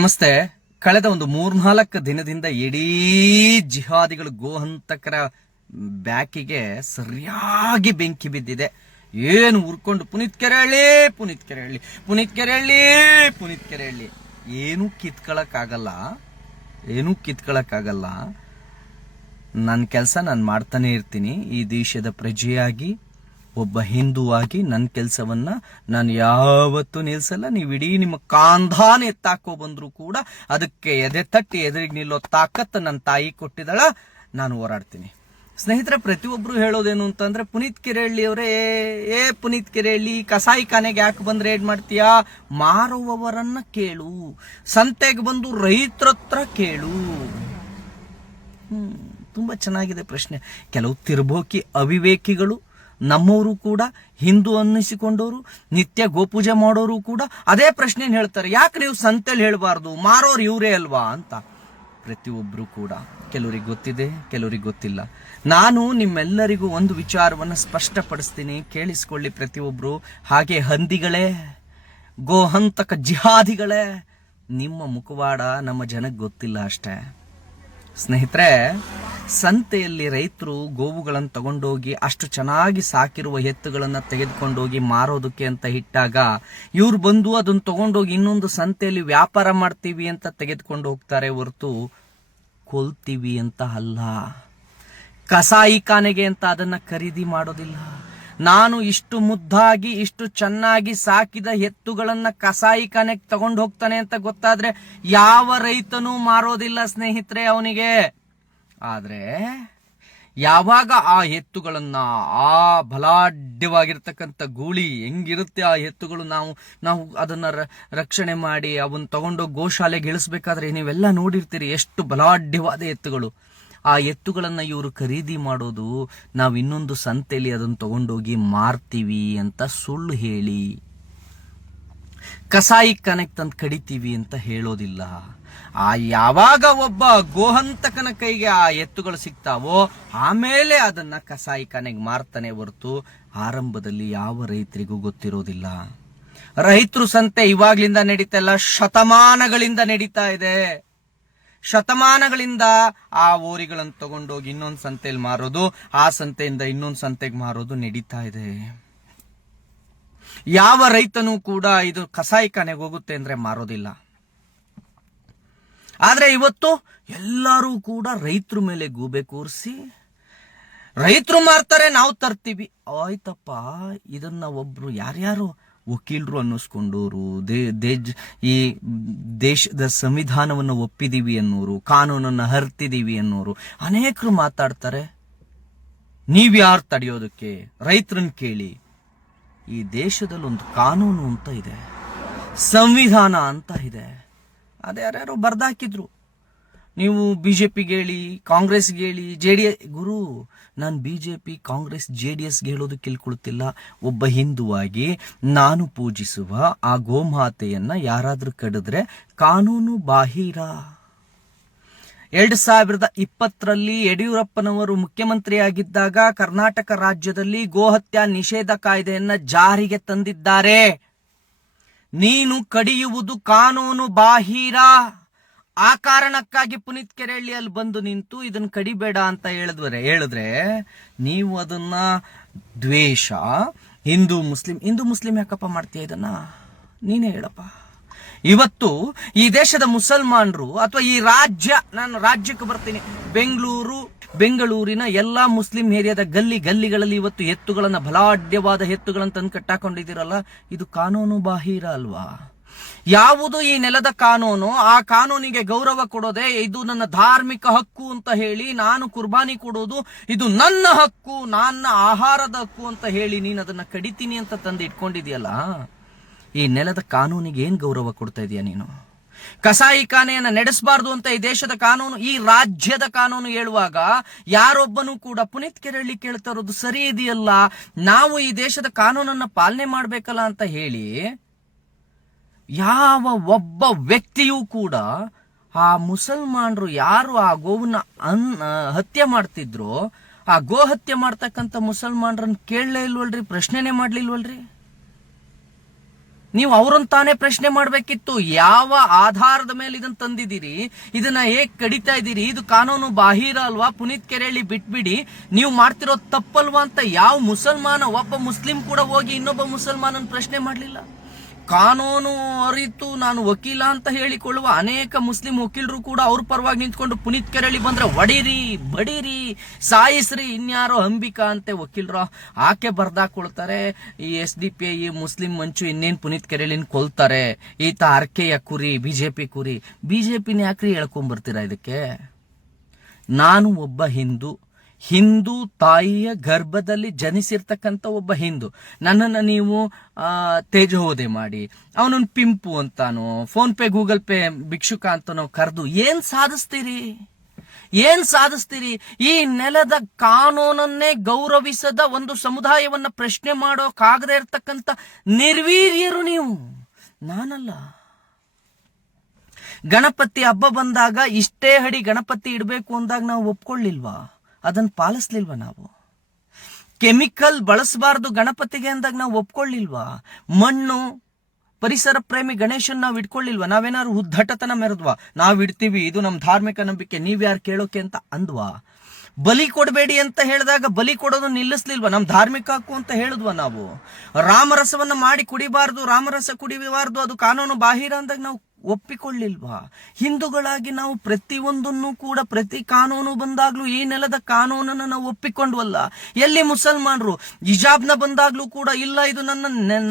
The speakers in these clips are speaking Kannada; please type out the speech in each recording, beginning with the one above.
ನಮಸ್ತೆ. ಕಳೆದ ಒಂದು 3-4 ದಿನದಿಂದ ಇಡೀ ಜಿಹಾದಿಗಳು ಗೋಹಂತಕರ ಬ್ಯಾಕಿಗೆ ಸರಿಯಾಗಿ ಬೆಂಕಿ ಬಿದ್ದಿದೆ. ಏನು ಉರ್ಕೊಂಡು ಪುನೀತ್ ಕೆರೆಹಳ್ಳಿ ಏನು ಕಿತ್ಕೊಳ್ಳಕ್ಕಾಗಲ್ಲ. ನನ್ನ ಕೆಲಸ ನಾನು ಮಾಡ್ತಾನೆ ಇರ್ತೀನಿ. ಈ ದೇಶದ ಪ್ರಜೆಯಾಗಿ, ಒಬ್ಬ ಹಿಂದೂವಾಗಿ ನನ್ನ ಕೆಲಸವನ್ನ ನಾನು ಯಾವತ್ತೂ ನಿಲ್ಸಲ್ಲ. ನೀವು ಇಡೀ ನಿಮ್ಮ ಕಾಂಧಾನ ಎತ್ತಾಕೋ ಬಂದ್ರು ಕೂಡ ಅದಕ್ಕೆ ಎದೆ ತಟ್ಟಿ ಎದುರಿಗೆ ನಿಲ್ಲೋ ತಾಕತ್ತು ನನ್ನ ತಾಯಿ ಕೊಟ್ಟಿದ್ದಾಳ. ನಾನು ಹೋರಾಡ್ತೀನಿ. ಸ್ನೇಹಿತರೆ, ಪ್ರತಿಯೊಬ್ರು ಹೇಳೋದೇನು ಅಂತಂದ್ರೆ, ಪುನೀತ್ ಕೆರೆಹಳ್ಳಿ ಅವರೇ, ಪುನೀತ್ ಕೆರೆಹಳ್ಳಿ ಕಸಾಯಿ ಖಾನೆಗೆ ಯಾಕೆ ಬಂದು ರೇಡ್ ಮಾಡ್ತೀಯಾ? ಮಾರುವವರನ್ನ ಕೇಳು, ಸಂತೆಗೆ ಬಂದು ರೈತರ ಹತ್ರ ಕೇಳು. ತುಂಬಾ ಚೆನ್ನಾಗಿದೆ ಪ್ರಶ್ನೆ. ಕೆಲವು ತಿರ್ಬೋಕಿ ಅವಿವೇಕಿಗಳು, ನಮ್ಮವರು ಕೂಡ, ಹಿಂದೂ ಅನ್ನಿಸಿಕೊಂಡವರು, ನಿತ್ಯ ಗೋಪೂಜೆ ಮಾಡೋರು ಕೂಡ ಅದೇ ಪ್ರಶ್ನೆ ಹೇಳ್ತಾರೆ, ಯಾಕೆ ನೀವು ಸಂತೆಯಲ್ಲಿ ಹೇಳಬಾರ್ದು, ಮಾರೋರು ಇವರೇ ಅಲ್ವಾ ಅಂತ. ಪ್ರತಿಯೊಬ್ರು ಕೂಡ, ಕೆಲವರಿಗೆ ಗೊತ್ತಿದೆ, ಕೆಲವರಿಗೆ ಗೊತ್ತಿಲ್ಲ. ನಾನು ನಿಮ್ಮೆಲ್ಲರಿಗೂ ಒಂದು ವಿಚಾರವನ್ನು ಸ್ಪಷ್ಟಪಡಿಸ್ತೀನಿ, ಕೇಳಿಸ್ಕೊಳ್ಳಿ ಪ್ರತಿಯೊಬ್ರು. ಹಾಗೆ ಹಂದಿಗಳೇ, ಗೋಹಂತಕ ಜಿಹಾದಿಗಳೇ, ನಿಮ್ಮ ಮುಖವಾಡ ನಮ್ಮ ಜನಕ್ಕೆ ಗೊತ್ತಿಲ್ಲ ಅಷ್ಟೇ. ಸ್ನೇಹಿತರೆ, ಸಂತೆಯಲ್ಲಿ ರೈತರು ಗೋವುಗಳನ್ನು ತಗೊಂಡೋಗಿ, ಅಷ್ಟು ಚೆನ್ನಾಗಿ ಸಾಕಿರುವ ಎತ್ತುಗಳನ್ನು ತೆಗೆದುಕೊಂಡೋಗಿ ಮಾರೋದಕ್ಕೆ ಅಂತ ಇಟ್ಟಾಗ, ಇವ್ರು ಬಂದು ಅದನ್ನು ತಗೊಂಡೋಗಿ ಇನ್ನೊಂದು ಸಂತೆಯಲ್ಲಿ ವ್ಯಾಪಾರ ಮಾಡ್ತೀವಿ ಅಂತ ತೆಗೆದುಕೊಂಡು ಹೋಗ್ತಾರೆ ಹೊರತು ಕೊಲ್ತೀವಿ ಅಂತ ಅಲ್ಲ. ಕಸಾಯಿ ಖಾನೆಗೆ ಅಂತ ಅದನ್ನ ಖರೀದಿ ಮಾಡೋದಿಲ್ಲ. ನಾನು ಇಷ್ಟು ಮುದ್ದಾಗಿ, ಇಷ್ಟು ಚೆನ್ನಾಗಿ ಸಾಕಿದ ಎತ್ತುಗಳನ್ನ ಕಸಾಯಿ ಖಾನೆಗೆ ತಗೊಂಡು ಹೋಗ್ತಾನೆ ಅಂತ ಗೊತ್ತಾದ್ರೆ ಯಾವ ರೈತನೂ ಮಾರೋದಿಲ್ಲ ಸ್ನೇಹಿತರೆ ಅವನಿಗೆ. ಆದ್ರೆ ಯಾವಾಗ ಆ ಎತ್ತುಗಳನ್ನ, ಆ ಬಲಾಢ್ಯವಾಗಿರ್ತಕ್ಕಂಥ ಗೂಳಿ ಹೆಂಗಿರುತ್ತೆ ಆ ಎತ್ತುಗಳು, ನಾವು ಅದನ್ನ ರಕ್ಷಣೆ ಮಾಡಿ ಅವನ್ನ ತಗೊಂಡೋಗಿ ಗೋಶಾಲೆಗೆ ಇಳಿಸ್ಬೇಕಾದ್ರೆ ನೀವೆಲ್ಲ ನೋಡಿರ್ತೀರಿ ಎಷ್ಟು ಬಲಾಢ್ಯವಾದ ಎತ್ತುಗಳು. ಆ ಎತ್ತುಗಳನ್ನ ಇವರು ಖರೀದಿ ಮಾಡೋದು, ನಾವು ಇನ್ನೊಂದು ಸಂತೆಯಲ್ಲಿ ಅದನ್ನು ತಗೊಂಡೋಗಿ ಮಾರ್ತೀವಿ ಅಂತ ಸುಳ್ಳು ಹೇಳಿ, ಕಸಾಯಿ ಖಾನೆಗೆ ತಂದು ಕಡಿತೀವಿ ಅಂತ ಹೇಳೋದಿಲ್ಲ. ಯಾವಾಗ ಒಬ್ಬ ಗೋಹಂತಕನ ಕೈಗೆ ಆ ಎತ್ತುಗಳು ಸಿಗ್ತಾವೋ ಆಮೇಲೆ ಅದನ್ನ ಕಸಾಯಿ ಖಾನೆಗೆ ಮಾರ್ತಾನೆ ಹೊರತು ಆರಂಭದಲ್ಲಿ ಯಾವ ರೈತರಿಗೂ ಗೊತ್ತಿರೋದಿಲ್ಲ. ರೈತರು ಸಂತೆ ಇವಾಗ್ಲಿಂದ ನಡೀತಾ ಇಲ್ಲ, ಶತಮಾನಗಳಿಂದ ನಡೀತಾ ಇದೆ. ಶತಮಾನಗಳಿಂದ ಆ ಓರಿಗಳನ್ನು ತಗೊಂಡೋಗಿ ಇನ್ನೊಂದು ಸಂತೆಯಲ್ಲಿ ಮಾರೋದು, ಆ ಸಂತೆಯಿಂದ ಇನ್ನೊಂದು ಸಂತೆಗೆ ಮಾರೋದು ನಡೀತಾ ಇದೆ. ಯಾವ ರೈತನೂ ಕೂಡ ಇದು ಕಸಾಯಿ ಖಾನೆಗೆ ಹೋಗುತ್ತೆ ಅಂದ್ರೆ ಮಾರೋದಿಲ್ಲ. ಆದ್ರೆ ಇವತ್ತು ಎಲ್ಲರೂ ಕೂಡ ರೈತರ ಮೇಲೆ ಗೂಬೆ ಕೂರಿಸಿ, ರೈತರು ಮಾರ್ತಾರೆ ನಾವು ತರ್ತೀವಿ. ಆಯ್ತಪ್ಪ, ಇದನ್ನ ಒಬ್ರು ಯಾರ್ಯಾರು ವಕೀಲರು ಅನ್ನಿಸ್ಕೊಂಡವರು, ಈ ದೇಶದ ಸಂವಿಧಾನವನ್ನು ಒಪ್ಪಿದೀವಿ ಅನ್ನೋರು, ಕಾನೂನನ್ನು ಹರ್ತಿದೀವಿ ಅನ್ನೋರು ಅನೇಕರು ಮಾತಾಡ್ತಾರೆ. ನೀವ್ಯಾರು ತಡೆಯೋದಕ್ಕೆ? ರೈತರನ್ನ ಕೇಳಿ. ಈ ದೇಶದಲ್ಲಿ ಒಂದು ಕಾನೂನು ಅಂತ ಇದೆ, ಸಂವಿಧಾನ ಅಂತ ಇದೆ. ಅದೇ ಯಾರ್ಯಾರು ಬರ್ದಾಕಿದ್ರು. ನೀವು ಬಿಜೆಪಿಗೆ ಹೇಳಿ, ಕಾಂಗ್ರೆಸ್ಗೆ ಹೇಳಿ, ಗುರು, ನಾನು ಬಿಜೆಪಿ, ಕಾಂಗ್ರೆಸ್, JDSಗೆ ಹೇಳೋದಕ್ಕೆ ಕೇಳ್ಕೊಳ್ತಿಲ್ಲ. ಒಬ್ಬ ಹಿಂದುವಾಗಿ ನಾನು ಪೂಜಿಸುವ ಆ ಗೋಮಾತೆಯನ್ನ ಯಾರಾದ್ರೂ ಕಡಿದ್ರೆ ಕಾನೂನು ಬಾಹಿರ. 2020ರಲ್ಲಿ ಯಡಿಯೂರಪ್ಪನವರು ಮುಖ್ಯಮಂತ್ರಿಯಾಗಿದ್ದಾಗ ಕರ್ನಾಟಕ ರಾಜ್ಯದಲ್ಲಿ ಗೋಹತ್ಯಾ ನಿಷೇಧ ಕಾಯ್ದೆಯನ್ನ ಜಾರಿಗೆ ತಂದಿದ್ದಾರೆ. ನೀನು ಕಡಿಯುವುದು ಕಾನೂನು ಬಾಹಿರ. ಆ ಕಾರಣಕ್ಕಾಗಿ ಪುನೀತ್ ಕೆರೆಹಳ್ಳಿ ಅಲ್ಲಿ ಬಂದು ನಿಂತು ಇದನ್ನ ಕಡಿಬೇಡ ಅಂತ ಹೇಳಿದ್ರೆ ನೀವು ಅದನ್ನ ದ್ವೇಷ, ಹಿಂದೂ ಮುಸ್ಲಿಂ ಯಾಕಪ್ಪ ಮಾಡ್ತೀಯ ಇದನ್ನ? ನೀನೇ ಹೇಳಪ್ಪ. ಇವತ್ತು ಈ ದೇಶದ ಮುಸಲ್ಮಾನರು ಅಥವಾ ಈ ರಾಜ್ಯ, ನಾನು ರಾಜ್ಯಕ್ಕೆ ಬರ್ತೀನಿ, ಬೆಂಗಳೂರಿನ ಎಲ್ಲಾ ಮುಸ್ಲಿಂ ಏರಿಯಾದ ಗಲ್ಲಿಗಳಲ್ಲಿ ಇವತ್ತು ಎತ್ತುಗಳನ್ನ, ಬಲಾಢ್ಯವಾದ ಎತ್ತುಗಳನ್ನ ತಂದು ಕಟ್ಟಾಕೊಂಡಿದ್ದೀರಲ್ಲ, ಇದು ಕಾನೂನು ಬಾಹಿರ ಅಲ್ವಾ? ಯಾವುದು ಈ ನೆಲದ ಕಾನೂನು, ಆ ಕಾನೂನಿಗೆ ಗೌರವ ಕೊಡೋದೆ ಇದು ನನ್ನ ಧಾರ್ಮಿಕ ಹಕ್ಕು ಅಂತ ಹೇಳಿ, ನಾನು ಕುರ್ಬಾನಿ ಕೊಡೋದು ಇದು ನನ್ನ ಹಕ್ಕು, ನನ್ನ ಆಹಾರದ ಹಕ್ಕು ಅಂತ ಹೇಳಿ ನೀನು ಅದನ್ನ ಕಡಿತೀನಿ ಅಂತ ತಂದು ಇಟ್ಕೊಂಡಿದ್ಯಲ್ಲ, ಈ ನೆಲದ ಕಾನೂನಿಗೆ ಏನ್ ಗೌರವ ಕೊಡ್ತಾ ಇದೀಯ ನೀನು? ಕಸಾಯಿ ಖಾನೆಯನ್ನ ನಡೆಸಬಾರ್ದು ಅಂತ ಈ ದೇಶದ ಕಾನೂನು, ಈ ರಾಜ್ಯದ ಕಾನೂನು ಹೇಳುವಾಗ ಯಾರೊಬ್ಬನು ಕೂಡ ಪುನೀತ್ ಕೆರೆಹಳ್ಳಿ ಕೇಳ್ತಾ ಇರೋದು ಸರಿ ಇದೆಯಲ್ಲ, ನಾವು ಈ ದೇಶದ ಕಾನೂನನ್ನ ಪಾಲನೆ ಮಾಡ್ಬೇಕಲ್ಲ ಅಂತ ಹೇಳಿ ಯಾವ ಒಬ್ಬ ವ್ಯಕ್ತಿಯೂ ಕೂಡ ಆ ಮುಸಲ್ಮಾನರು ಯಾರು ಆ ಗೋವನ್ನ ಹತ್ಯೆ ಮಾಡ್ತಿದ್ರು, ಆ ಗೋ ಹತ್ಯೆ ಮಾಡ್ತಕ್ಕಂಥ ಮುಸಲ್ಮಾನರನ್ನ ಕೇಳಲೇ ಇಲ್ವಲ್ರಿ, ಪ್ರಶ್ನೆನೇ ಮಾಡ್ಲಿಲ್ವಲ್ರಿ. ನೀವು ಅವ್ರನ್ನ ತಾನೇ ಪ್ರಶ್ನೆ ಮಾಡ್ಬೇಕಿತ್ತು. ಯಾವ ಆಧಾರದ ಮೇಲೆ ಇದನ್ನ ತಂದಿದ್ದೀರಿ, ಇದನ್ನ ಹೇಗ್ ಕಡಿತಾ ಇದ್ದೀರಿ, ಇದು ಕಾನೂನು ಬಾಹಿರ ಅಲ್ವಾ, ಪುನೀತ್ ಕೆರೆಹಳ್ಳಿ ಬಿಟ್ಬಿಡಿ, ನೀವು ಮಾಡ್ತಿರೋ ತಪ್ಪಲ್ವಾ ಅಂತ ಯಾವ ಮುಸಲ್ಮಾನ, ಒಬ್ಬ ಮುಸ್ಲಿಂ ಕೂಡ ಹೋಗಿ ಇನ್ನೊಬ್ಬ ಮುಸಲ್ಮಾನನ್ ಪ್ರಶ್ನೆ ಮಾಡ್ಲಿಲ್ಲ. ಕಾನೂನು ಅರಿತು ನಾನು ವಕೀಲ ಅಂತ ಹೇಳಿಕೊಳ್ಳುವ ಅನೇಕ ಮುಸ್ಲಿಂ ವಕೀಲರು ಕೂಡ ಅವ್ರ ಪರವಾಗಿ ನಿಂತ್ಕೊಂಡು ಪುನೀತ್ ಕೆರೆಹಳ್ಳಿ ಬಂದ್ರೆ ಹೊಡೀರಿ, ಬಡೀರಿ, ಸಾಯಿಸ್ರಿ, ಇನ್ಯಾರೋ ಅಂಬಿಕಾ ಅಂತೆ ವಕೀಲರು ಆಕೆ ಬರ್ದಾಕೊಳ್ತಾರೆ, ಈ SDP ಈ ಮುಸ್ಲಿಂ ಮಂಚು ಇನ್ನೇನ್ ಪುನೀತ್ ಕೆರೆಹಳ್ಳಿನ ಕೊಲ್ತಾರೆ, ಈತ ಅರ್ಕೆಯ ಕುರಿ, ಬಿಜೆಪಿ ಕುರಿ. ಬಿಜೆಪಿನ ಯಾಕ್ರಿ ಹೇಳ್ಕೊಂಡ್ಬರ್ತೀರಾ ಇದಕ್ಕೆ? ನಾನು ಒಬ್ಬ ಹಿಂದೂ ತಾಯಿಯ ಗರ್ಭದಲ್ಲಿ ಜನಿಸಿರ್ತಕ್ಕಂಥ ಒಬ್ಬ ಹಿಂದೂ. ನನ್ನನ್ನು ನೀವು ತೇಜೋವಧೆ ಮಾಡಿ ಅವನನ್ನು pimp ಅಂತಾನೋ, phone pay Google pay ಭಿಕ್ಷುಕ ಅಂತಾನೋ ಕರೆದು ಏನ್ ಸಾಧಿಸ್ತೀರಿ? ಈ ನೆಲದ ಕಾನೂನನ್ನೇ ಗೌರವಿಸದ ಒಂದು ಸಮುದಾಯವನ್ನ ಪ್ರಶ್ನೆ ಮಾಡೋಕಾಗದೇ ಇರ್ತಕ್ಕಂಥ ನಿರ್ವೀರ್ಯರು ನೀವು, ನಾನಲ್ಲ. ಗಣಪತಿ ಹಬ್ಬ ಬಂದಾಗ ಇಷ್ಟೇ ಅಡಿ ಗಣಪತಿ ಇಡಬೇಕು ಅಂದಾಗ ನಾವು ಒಪ್ಕೊಳ್ಳಿಲ್ವಾ? ಅದನ್ನು ಪಾಲಿಸ್ಲಿಲ್ವಾ? ನಾವು ಕೆಮಿಕಲ್ ಬಳಸಬಾರ್ದು ಗಣಪತಿಗೆ ಅಂದಾಗ ನಾವು ಒಪ್ಕೊಳ್ಳಿಲ್ವಾ? ಮಣ್ಣು, ಪರಿಸರ ಪ್ರೇಮಿ ಗಣೇಶನ್ ನಾವು ಇಟ್ಕೊಳ್ಳಿಲ್ವಾ? ನಾವೇನಾದ್ರು ಉದ್ದಟತನ ಮೆರೆದ್ವಾ? ನಾವು ಇಡ್ತೀವಿ, ಇದು ನಮ್ಮ ಧಾರ್ಮಿಕ ನಂಬಿಕೆ, ನೀವ್ಯಾರು ಕೇಳೋಕೆ ಅಂತ ಅಂದ್ವಾ? ಬಲಿ ಕೊಡಬೇಡಿ ಅಂತ ಹೇಳಿದಾಗ ಬಲಿ ಕೊಡೋದು ನಿಲ್ಲಿಸ್ಲಿಲ್ವಾ? ನಮ್ಮ ಧಾರ್ಮಿಕ ಹಕ್ಕು ಅಂತ ಹೇಳಿದ್ವಾ? ನಾವು ರಾಮರಸವನ್ನ ಮಾಡಿ ಕುಡಿಬಾರ್ದು, ರಾಮರಸ ಕುಡಿಬಾರ್ದು, ಅದು ಕಾನೂನು ಬಾಹಿರ ಅಂದಾಗ ನಾವು ಒಪ್ಪಿಕೊಳ್ಳಿಲ್ವಾ? ಹಿಂದೂಗಳಾಗಿ ನಾವು ಪ್ರತಿಯೊಂದನ್ನು ಕೂಡ, ಪ್ರತಿ ಕಾನೂನು ಬಂದಾಗ್ಲೂ ಈ ನೆಲದ ಕಾನೂನನ್ನು ನಾವು ಒಪ್ಪಿಕೊಂಡ್ವಲ್ಲ. ಎಲ್ಲಿ ಮುಸಲ್ಮಾನರು ಹಿಜಾಬ್ನ ಬಂದಾಗ್ಲೂ ಕೂಡ ಇಲ್ಲ, ಇದು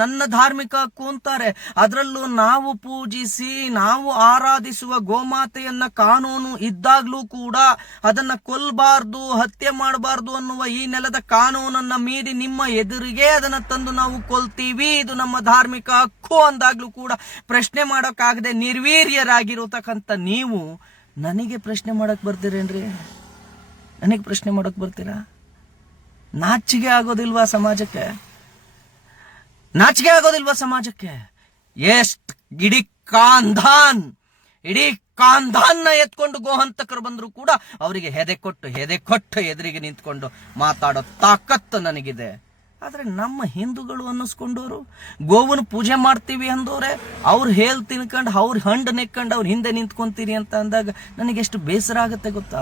ನನ್ನ ಧಾರ್ಮಿಕ ಹಕ್ಕು ಅಂತಾರೆ. ಅದರಲ್ಲೂ ನಾವು ಪೂಜಿಸಿ ನಾವು ಆರಾಧಿಸುವ ಗೋಮಾತೆಯನ್ನ ಕಾನೂನು ಇದ್ದಾಗ್ಲೂ ಕೂಡ ಅದನ್ನ ಕೊಲ್ಲಬಾರ್ದು, ಹತ್ಯೆ ಮಾಡಬಾರ್ದು ಅನ್ನುವ ಈ ನೆಲದ ಕಾನೂನನ್ನ ಮೀರಿ ನಿಮ್ಮ ಎದುರಿಗೆ ಅದನ್ನ ತಂದು ನಾವು ಕೊಲ್ತೀವಿ, ಇದು ನಮ್ಮ ಧಾರ್ಮಿಕ ಹಕ್ಕು ಅಂದಾಗ್ಲೂ ಕೂಡ ಪ್ರಶ್ನೆ ಮಾಡೋಕ್ಕಾಗದೆ ನಿರ್ವೀರ್ಯರಾಗಿರತಕ್ಕಂಥ ನೀವು ನನಗೆ ಪ್ರಶ್ನೆ ಮಾಡಕ್ ಬರ್ತೀರೇನ್ರಿ? ನನಗೆ ಪ್ರಶ್ನೆ ಮಾಡಕ್ ಬರ್ತೀರಾ? ನಾಚಿಕೆ ಆಗೋದಿಲ್ವಾ ಸಮಾಜಕ್ಕೆ? ಎಷ್ಟ್ ಇಡೀ ಕಾಂಧಾನ್ನ ಎತ್ಕೊಂಡು ಗೋಹಂತಕರು ಬಂದ್ರು ಕೂಡ ಅವರಿಗೆ ಹೆದೆ ಕೊಟ್ಟು ಎದುರಿಗೆ ನಿಂತ್ಕೊಂಡು ಮಾತಾಡೋ ತಾಕತ್ತು ನನಗಿದೆ. ಆದ್ರೆ ನಮ್ಮ ಹಿಂದೂಗಳು ಅನ್ನಿಸ್ಕೊಂಡವರು, ಗೋವನ ಪೂಜೆ ಮಾಡ್ತೀವಿ ಅಂದವ್ರೆ, ಅವ್ರು ಹೇಲ್ ತಿನ್ಕೊಂಡು ಅವ್ರ ಹಂಡ್ ನೆಕ್ಕೊಂಡು ಅವ್ರ ಹಿಂದೆ ನಿಂತ್ಕೊಂತೀರಿ ಅಂತ ಅಂದಾಗ ನನಗೆ ಎಷ್ಟು ಬೇಸರ ಆಗುತ್ತೆ ಗೊತ್ತಾ?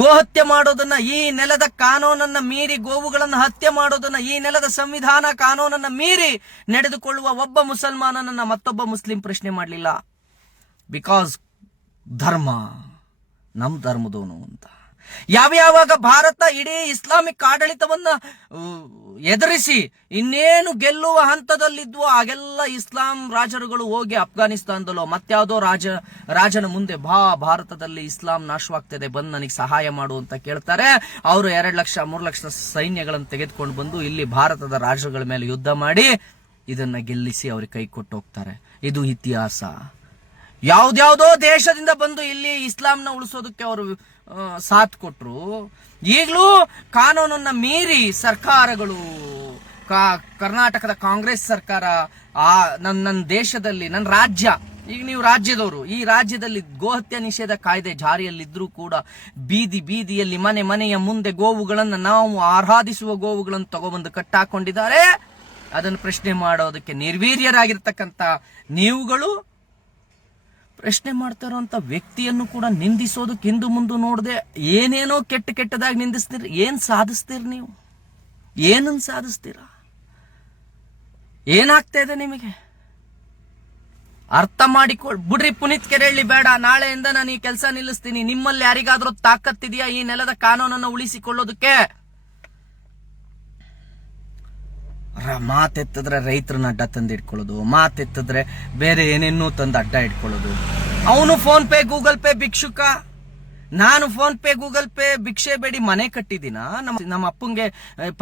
ಗೋಹತ್ಯೆ ಮಾಡೋದನ್ನ, ಈ ನೆಲದ ಕಾನೂನನ್ನ ಮೀರಿ ಗೋವುಗಳನ್ನ ಹತ್ಯೆ ಮಾಡೋದನ್ನ, ಈ ನೆಲದ ಸಂವಿಧಾನ ಕಾನೂನನ್ನ ಮೀರಿ ನಡೆದುಕೊಳ್ಳುವ ಒಬ್ಬ ಮುಸಲ್ಮಾನನನ್ನ ಮತ್ತೊಬ್ಬ ಮುಸ್ಲಿಂ ಪ್ರಶ್ನೆ ಮಾಡಲಿಲ್ಲ. ಬಿಕಾಸ್ ಧರ್ಮ ನಮ್ ಧರ್ಮದವನು ಅಂತ. ಯಾವ್ಯಾವಾಗ ಭಾರತ ಇಡೀ ಇಸ್ಲಾಮಿಕ್ ಆಡಳಿತವನ್ನ ಎದುರಿಸಿ ಇನ್ನೇನು ಗೆಲ್ಲುವ ಹಂತದಲ್ಲಿದ್ವೋ ಆಗೆಲ್ಲ ಇಸ್ಲಾಂ ರಾಜರುಗಳು ಹೋಗಿ ಅಫ್ಘಾನಿಸ್ತಾನದಲ್ಲೋ ಮತ್ಯಾವುದೋ ರಾಜನ ಮುಂದೆ ಭಾರತದಲ್ಲಿ ಇಸ್ಲಾಂ ನಾಶವಾಗ್ತದೆ, ಬಂದು ನನಗೆ ಸಹಾಯ ಮಾಡು ಅಂತ ಕೇಳ್ತಾರೆ. ಅವರು 2 ಲಕ್ಷ 3 ಲಕ್ಷ ಸೈನ್ಯಗಳನ್ನು ತೆಗೆದುಕೊಂಡು ಬಂದು ಇಲ್ಲಿ ಭಾರತದ ರಾಜರುಗಳ ಮೇಲೆ ಯುದ್ಧ ಮಾಡಿ ಇದನ್ನ ಗೆಲ್ಲಿಸಿ ಅವ್ರಿಗೆ ಕೈ ಕೊಟ್ಟು ಹೋಗ್ತಾರೆ. ಇದು ಇತಿಹಾಸ. ಯಾವ್ದ್ಯಾವ್ದೋ ದೇಶದಿಂದ ಬಂದು ಇಲ್ಲಿ ಇಸ್ಲಾಂನ ಉಳಿಸೋದಕ್ಕೆ ಅವರು ಸಾಥ್ ಕೊಟ್ರು. ಈಗಲೂ ಕಾನೂನನ್ನ ಮೀರಿ ಸರ್ಕಾರಗಳು, ಕರ್ನಾಟಕದ ಕಾಂಗ್ರೆಸ್ ಸರ್ಕಾರ, ನನ್ನ ದೇಶದಲ್ಲಿ, ನನ್ನ ರಾಜ್ಯ, ಈಗ ನೀವು ರಾಜ್ಯದವರು, ಈ ರಾಜ್ಯದಲ್ಲಿ ಗೋಹತ್ಯೆ ನಿಷೇಧ ಕಾಯ್ದೆ ಜಾರಿಯಲ್ಲಿದ್ರೂ ಕೂಡ ಬೀದಿಯಲ್ಲಿ ಮನೆಯ ಮುಂದೆ ಗೋವುಗಳನ್ನ, ನಾವು ಆರಾಧಿಸುವ ಗೋವುಗಳನ್ನು ತಗೊಬಂದು ಕಟ್ಟಾಕೊಂಡಿದ್ದಾರೆ. ಅದನ್ನು ಪ್ರಶ್ನೆ ಮಾಡೋದಕ್ಕೆ ನಿರ್ವೀರ್ಯರಾಗಿರ್ತಕ್ಕಂಥ ನೀವುಗಳು ಪ್ರಶ್ನೆ ಮಾಡ್ತಾ ಇರುವಂತ ವ್ಯಕ್ತಿಯನ್ನು ಕೂಡ ನಿಂದಿಸೋದಕ್ಕೆ ಹಿಂದು ಮುಂದೆ ನೋಡದೆ ಏನೇನೋ ಕೆಟ್ಟದಾಗಿ ನಿಂದಿಸ್ತೀರಿ. ಏನ್ ಸಾಧಿಸ್ತೀರಿ ನೀವು? ಏನನ್ನ ಸಾಧಿಸ್ತೀರಾ? ಏನಾಗ್ತಾ ಇದೆ ನಿಮಗೆ? ಅರ್ಥ ಬಿಡ್ರಿ. ಪುನೀತ್ ಕೆರೆಹಳ್ಳಿ ಬೇಡ, ನಾಳೆಯಿಂದ ನಾನು ಈ ಕೆಲಸ ನಿಲ್ಲಿಸ್ತೀನಿ. ನಿಮ್ಮಲ್ಲಿ ಯಾರಿಗಾದ್ರೂ ತಾಕತ್ತಿದೆಯಾ ಈ ನೆಲದ ಕಾನೂನನ್ನು ಉಳಿಸಿಕೊಳ್ಳೋದಕ್ಕೆ? ಮಾತೆತ್ತಿದ್ರೆ ರೈತರನ್ನ ಅಡ್ಡ ತಂದು ಇಟ್ಕೊಳ್ಳೋದು, ಮಾತೆತ್ತಿದ್ರೆ ಬೇರೆ ಏನೇನೋ ತಂದು ಅಡ್ಡ ಇಟ್ಕೊಳ್ಳೋದು. ಅವನು ಫೋನ್ ಪೇ ಗೂಗಲ್ ಪೇ ಭಿಕ್ಷುಕ, ನಾನು ಫೋನ್ ಪೇ ಗೂಗಲ್ ಪೇ ಭಿಕ್ಷೆ ಬೇಡಿ ಮನೆ ಕಟ್ಟಿದ್ದೀನ? ನಮ್ಮ ಅಪ್ಪಂಗೆ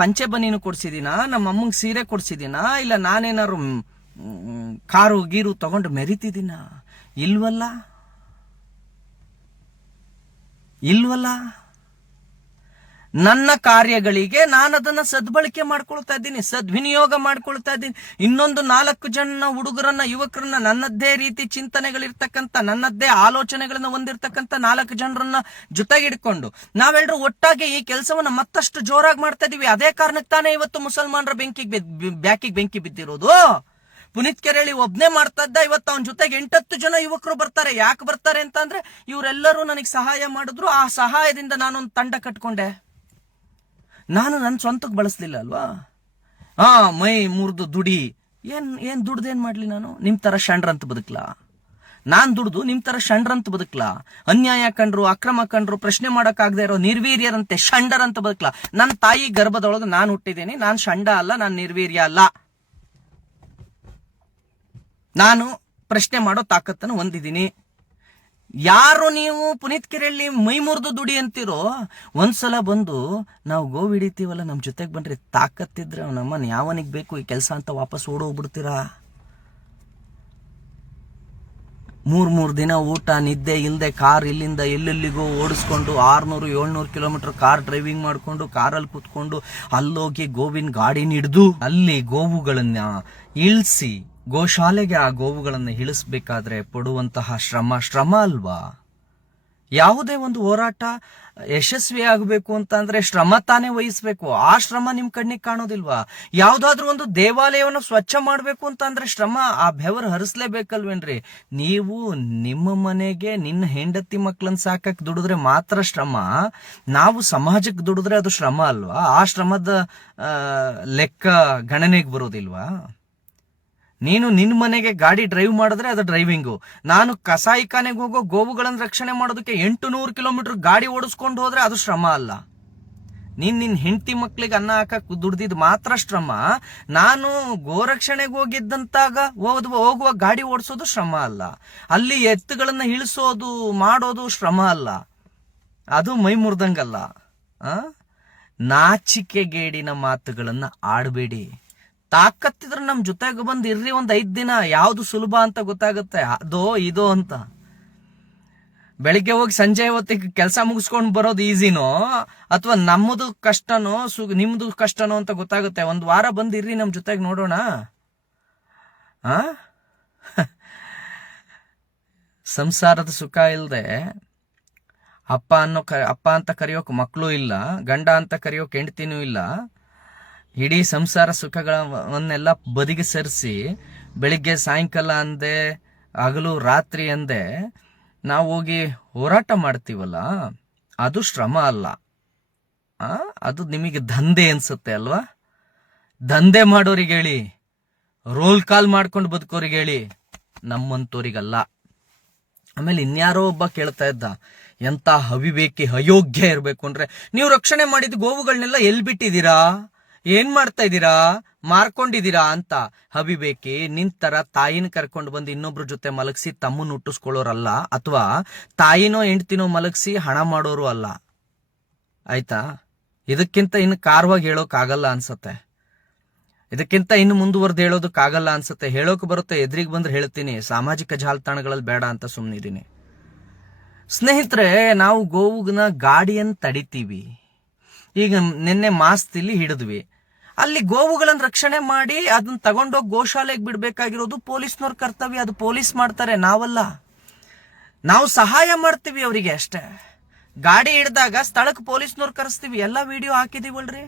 ಪಂಚೆ ಬನೀನು ಕೊಡ್ಸಿದೀನ? ನಮ್ಮ ಅಮ್ಮಂಗೆ ಸೀರೆ ಕೊಡ್ಸಿದೀನ? ಇಲ್ಲ ನಾನೇನಾರು ಕಾರು ಗೀರು ತಗೊಂಡು ಮೆರಿತಿದ್ದೀನ? ಇಲ್ವಲ್ಲ. ನನ್ನ ಕಾರ್ಯಗಳಿಗೆ ನಾನು ಅದನ್ನ ಸದ್ಬಳಕೆ ಮಾಡ್ಕೊಳ್ತಾ ಇದ್ದೀನಿ, ಸದ್ವಿನಿಯೋಗ ಮಾಡ್ಕೊಳ್ತಾ ಇದ್ದೀನಿ. ಇನ್ನೊಂದು 4 ಜನ ಹುಡುಗರನ್ನ, ಯುವಕರನ್ನ, ನನ್ನದ್ದೇ ರೀತಿ ಚಿಂತನೆಗಳಿರ್ತಕ್ಕಂಥ, ನನ್ನದ್ದೇ ಆಲೋಚನೆಗಳನ್ನ ಹೊಂದಿರ್ತಕ್ಕಂಥ 4 ಜನರನ್ನ ಜೊತೆಗಿಡ್ಕೊಂಡು ನಾವೆಲ್ಲರೂ ಒಟ್ಟಾಗಿ ಈ ಕೆಲಸವನ್ನ ಮತ್ತಷ್ಟು ಜೋರಾಗಿ ಮಾಡ್ತಾ ಇದೀವಿ. ಅದೇ ಕಾರಣಕ್ಕೆ ತಾನೇ ಇವತ್ತು ಮುಸಲ್ಮಾನರ ಬ್ಯಾಕಿಗೆ ಬೆಂಕಿ ಬಿದ್ದಿರೋದು. ಪುನೀತ್ ಕೆರೆಳಿ ಒಬ್ನೇ ಮಾಡ್ತಾ ಇದ್ದ, ಇವತ್ತು ಅವನ ಜೊತೆಗೆ 8-10 ಜನ ಯುವಕರು ಬರ್ತಾರೆ. ಯಾಕೆ ಬರ್ತಾರೆ ಅಂತ ಅಂದ್ರೆ ಇವರೆಲ್ಲರೂ ನನಗೆ ಸಹಾಯ ಮಾಡಿದ್ರು, ಆ ಸಹಾಯದಿಂದ ನಾನೊಂದು ತಂಡ ಕಟ್ಕೊಂಡೆ. ನಾನು ನನ್ನ ಸ್ವಂತಕ್ಕೆ ಬಳಸ್ಲಿಲ್ಲ ಅಲ್ವಾ. ಮೈ ಮುರಿದು ದುಡಿ, ಏನ್ ದುಡ್ದೇನ್ ಮಾಡ್ಲಿ ನಾನು? ನಿಮ್ ತರ ಷಂಡ್ರಂತ ಬದುಕ್ಲಾ? ನಾನ್ ದುಡ್ದು ನಿಮ್ ತರ ಷಂಡ್ರಂತ ಬದುಕ್ಲಾ? ಅನ್ಯಾಯ ಕಂಡ್ರು, ಅಕ್ರಮ ಕಂಡ್ರು ಪ್ರಶ್ನೆ ಮಾಡಕ್ ಆಗದೆ ಇರೋ ನಿರ್ವೀರ್ಯರಂತೆ ಷಂಡರಂತ ಬದುಕ್ಲಾ? ನನ್ನ ತಾಯಿ ಗರ್ಭದೊಳಗೆ ನಾನು ಹುಟ್ಟಿದ್ದೀನಿ. ನಾನ್ ಷಂಡ ಅಲ್ಲ, ನಾನ್ ನಿರ್ವೀರ್ಯ ಅಲ್ಲ. ನಾನು ಪ್ರಶ್ನೆ ಮಾಡೋ ತಾಕತ್ತನ್ನು ಹೊಂದಿದ್ದೀನಿ. ಯಾರು ನೀವು ಪುನೀತ್ ಕೆರೆಯಲ್ಲಿ ಮೈ ಮುರಿದು ದುಡಿ ಅಂತಿರೋ, ಒಂದ್ಸಲ ಬಂದು ನಾವು ಗೋವು ಹಿಡಿತೀವಲ್ಲ, ನಮ್ ಜೊತೆಗೆ ಬನ್ರಿ, ತಾಕತ್ತಿದ್ರೆ ನಮ್ಮನ್ನ ಯಾವನಿಗೆ ಬೇಕು ಈ ಕೆಲಸ ಅಂತ ವಾಪಸ್ ಓಡೋಗ್ಬಿಡ್ತೀರಾ. 3 ದಿನ ಊಟ ನಿದ್ದೆ ಇಲ್ಲದೆ ಕಾರ್ ಇಲ್ಲಿಂದ ಎಲ್ಲೆಲ್ಲಿಗೋ ಓಡಿಸ್ಕೊಂಡು 600-700 ಕಿಲೋಮೀಟರ್ ಕಾರ್ ಡ್ರೈವಿಂಗ್ ಮಾಡ್ಕೊಂಡು ಕಾರಲ್ಲಿ ಕೂತ್ಕೊಂಡು ಅಲ್ಲೋಗಿ ಗೋವಿನ ಗಾಡಿನ ಹಿಡಿದು ಅಲ್ಲಿ ಗೋವುಗಳನ್ನ ಇಳಿಸಿ ಗೋಶಾಲೆಗೆ ಆ ಗೋವುಗಳನ್ನ ಇಳಿಸ್ಬೇಕಾದ್ರೆ ಪಡುವಂತಹ ಶ್ರಮ ಅಲ್ವಾ? ಯಾವುದೇ ಒಂದು ಹೋರಾಟ ಯಶಸ್ವಿ ಆಗಬೇಕು ಅಂತ ಅಂದ್ರೆ ಶ್ರಮ ತಾನೇ ವಹಿಸ್ಬೇಕು. ಆ ಶ್ರಮ ನಿಮ್ ಕಣ್ಣಿಗೆ ಕಾಣೋದಿಲ್ವಾ? ಯಾವ್ದಾದ್ರು ಒಂದು ದೇವಾಲಯವನ್ನು ಸ್ವಚ್ಛ ಮಾಡ್ಬೇಕು ಅಂತ ಅಂದ್ರೆ ಶ್ರಮ, ಆ ಬೆವರು ಹರಿಸ್ಲೇಬೇಕಲ್ವೇನ್ರಿ? ನೀವು ನಿಮ್ಮ ಮನೆಗೆ ನಿನ್ನ ಹೆಂಡತಿ ಮಕ್ಳನ್ನ ಸಾಕಕ್ ದುಡಿದ್ರೆ ಮಾತ್ರ ಶ್ರಮ, ನಾವು ಸಮಾಜಕ್ಕೆ ದುಡಿದ್ರೆ ಅದು ಶ್ರಮ ಅಲ್ವಾ? ಆ ಶ್ರಮದ ಲೆಕ್ಕ ಗಣನೆಗೆ ಬರೋದಿಲ್ವಾ? ನೀನು ನಿನ್ನ ಮನೆಗೆ ಗಾಡಿ ಡ್ರೈವ್ ಮಾಡಿದ್ರೆ ಅದು ಡ್ರೈವಿಂಗು. ನಾನು ಕಸಾಯಿಖಾನೆಗೆ ಹೋಗೋ ಗೋವುಗಳನ್ನು ರಕ್ಷಣೆ ಮಾಡೋದಕ್ಕೆ 800 ಕಿಲೋಮೀಟರ್ ಗಾಡಿ ಓಡಿಸ್ಕೊಂಡು ಹೋದ್ರೆ ಅದು ಶ್ರಮ ಅಲ್ಲ. ನಿನ್ನ ಹೆಂಡತಿ ಮಕ್ಳಿಗೆ ಅನ್ನ ಹಾಕಕ್ ದುಡ್ದಿದ್ ಮಾತ್ರ ಶ್ರಮ. ನಾನು ಗೋರಕ್ಷಣೆಗೆ ಹೋಗಿದ್ದಂತಾಗ ಹೋಗುವ ಗಾಡಿ ಓಡಿಸೋದು ಶ್ರಮ ಅಲ್ಲ. ಅಲ್ಲಿ ಎತ್ತುಗಳನ್ನ ಇಳಿಸೋದು ಮಾಡೋದು ಶ್ರಮ ಅಲ್ಲ. ಅದು ಮೈ ಮುರಿದಂಗಲ್ಲ. ನಾಚಿಕೆಗೇಡಿನ ಮಾತುಗಳನ್ನ ಆಡಬೇಡಿ. ತಾಕತ್ತಿದ್ರೆ ನಮ್ ಜೊತೆಗೆ ಬಂದು ಇರ್ರಿ, 5 ದಿನ. ಯಾವ್ದು ಸುಲಭ ಅಂತ ಗೊತ್ತಾಗುತ್ತೆ, ಅದೋ ಇದೋ ಅಂತ. ಬೆಳಿಗ್ಗೆ ಹೋಗಿ ಸಂಜೆ ಹೊತ್ತಿಗೆ ಕೆಲಸ ಮುಗಿಸ್ಕೊಂಡು ಬರೋದು ಈಸಿನೋ ಅಥವಾ ನಮ್ಮದು ಕಷ್ಟನೋ ನಿಮ್ದು ಕಷ್ಟನೋ ಅಂತ ಗೊತ್ತಾಗುತ್ತೆ. 1 ವಾರ ಬಂದು ಇರ್ರಿ ನಮ್ ಜೊತೆಗೆ, ನೋಡೋಣ. ಸಂಸಾರದ ಸುಖ ಇಲ್ದೆ ಅಪ್ಪ ಅಂತ ಕರೆಯೋಕ್ ಮಕ್ಕಳು ಇಲ್ಲ, ಗಂಡ ಅಂತ ಕರೆಯೋಕ್ ಹೆಂಡತಿನೂ ಇಲ್ಲ. ಇಡೀ ಸಂಸಾರ ಸುಖಗಳನ್ನೆಲ್ಲ ಬದಿಗೆ ಸರಿಸಿ ಬೆಳಿಗ್ಗೆ ಸಾಯಂಕಾಲ ಅಂದೆ, ಹಗಲು ರಾತ್ರಿ ಅಂದೆ ನಾವು ಹೋಗಿ ಹೋರಾಟ ಮಾಡ್ತೀವಲ್ಲ, ಅದು ಶ್ರಮ ಅಲ್ಲ. ಅದು ನಿಮಗೆ ದಂಧೆ ಅನ್ಸುತ್ತೆ ಅಲ್ವಾ? ದಂಧೆ ಮಾಡೋರಿಗೆ ಹೇಳಿ, ರೋಲ್ ಕಾಲ್ ಮಾಡ್ಕೊಂಡು ಬದುಕೋರಿಗೆ ಹೇಳಿ, ನಮ್ಮಂತೋರಿಗಲ್ಲ. ಆಮೇಲೆ ಇನ್ಯಾರೋ ಒಬ್ಬ ಕೇಳ್ತಾ ಇದ್ದ, ಎಂತ ಅವಿವೇಕಿ ಅಯೋಗ್ಯ ಇರ್ಬೇಕು ಅಂದ್ರೆ, ನೀವು ರಕ್ಷಣೆ ಮಾಡಿದ ಗೋವುಗಳನ್ನೆಲ್ಲ ಎಲ್ಲಿ ಬಿಟ್ಟಿದ್ದೀರಾ, ಏನ್ ಮಾಡ್ತಾ ಇದ್ದೀರಾ, ಮಾರ್ಕೊಂಡಿದ್ದೀರಾ ಅಂತ. ಅವಿವೇಕಿ, ನಿಂತರ ತಾಯಿನ ಕರ್ಕೊಂಡು ಬಂದು ಇನ್ನೊಬ್ರ ಜೊತೆ ಮಲಗಿಸಿ ತಮ್ಮನ್ನ ಹುಟ್ಟಿಸ್ಕೊಳ್ಳೋರಲ್ಲ, ಅಥವಾ ತಾಯಿನೋ ಹೆಂಡ್ತಿನೋ ಮಲಗಿಸಿ ಹಣ ಮಾಡೋರು ಅಲ್ಲ. ಆಯ್ತಾ? ಇದಕ್ಕಿಂತ ಇನ್ನು ಕಾರವಾಗಿ ಹೇಳೋಕ್ ಆಗಲ್ಲ ಅನ್ಸತ್ತೆ. ಇದಕ್ಕಿಂತ ಇನ್ನು ಮುಂದುವರೆದು ಹೇಳೋದಕ್ಕಾಗಲ್ಲ ಅನ್ಸುತ್ತೆ. ಹೇಳೋಕೆ ಬರುತ್ತೆ, ಎದುರಿಗೆ ಬಂದ್ರೆ ಹೇಳ್ತೀನಿ. ಸಾಮಾಜಿಕ ಜಾಲತಾಣಗಳಲ್ಲಿ ಬೇಡ ಅಂತ ಸುಮ್ಮನಿದ್ದೀನಿ. ಸ್ನೇಹಿತರೆ, ನಾವು ಗೋವುನ ಗಾಡಿಯನ್ನು ತಡಿತೀವಿ. ಈಗ ನಿನ್ನೆ ಮಾಸ್ತಿಲಿ ಹಿಡಿದ್ವಿ, ಅಲ್ಲಿ ಗೋವುಗಳನ್ನು ರಕ್ಷಣೆ ಮಾಡಿ ಅದನ್ನ ತಗೊಂಡೋಗಿ ಗೋಶಾಲೆಗೆ ಬಿಡ್ಬೇಕಾಗಿರೋದು ಪೊಲೀಸ್ನವ್ರ ಕರ್ತವ್ಯ. ಅದು ಪೊಲೀಸ್ ಮಾಡ್ತಾರೆ, ನಾವಲ್ಲ. ನಾವು ಸಹಾಯ ಮಾಡ್ತೀವಿ ಅವರಿಗೆ ಅಷ್ಟೇ. ಗಾಡಿ ಹಿಡ್ದಾಗ ಸ್ಥಳಕ್ಕೆ ಪೊಲೀಸ್ನವ್ರು ಕರೆಸ್ತೀವಿ, ಎಲ್ಲ ವಿಡಿಯೋ ಹಾಕಿದೀವಲ್ರಿ.